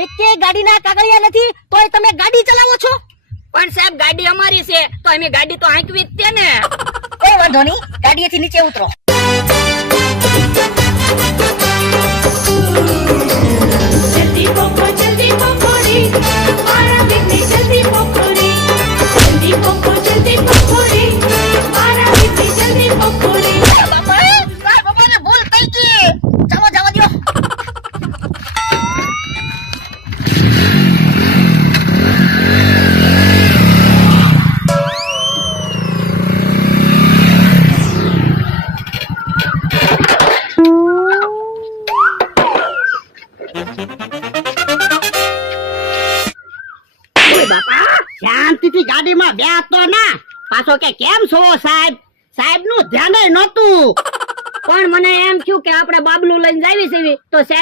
એકે ગાડીના કાગળિયા નથી તોય તમે ગાડી ચલાવો છો? પણ સાહેબ ગાડી અમારી છે તો અમે ગાડી તો હાંકવી જ છે ને. કોઈ વાંધો નહીં, ગાડીએથી નીચે ઉતરો. जल्दी पकोड़ी मारा बिन्नी जल्दी पकोड़ी मारा बिन्नी जल्दी पकोड़ी બાબાને ભૂલ થઈ ગઈ. ચાલો જવા દો. શાંતિથી ગાડીમાં બેસતો ના. પાછો કે કેમ છો સાહેબ? સાહેબ નું ધ્યાન નતું. પણ મને એમ થયું કે આપણે બાબલું લઈને જાવી છે તો સાહેબ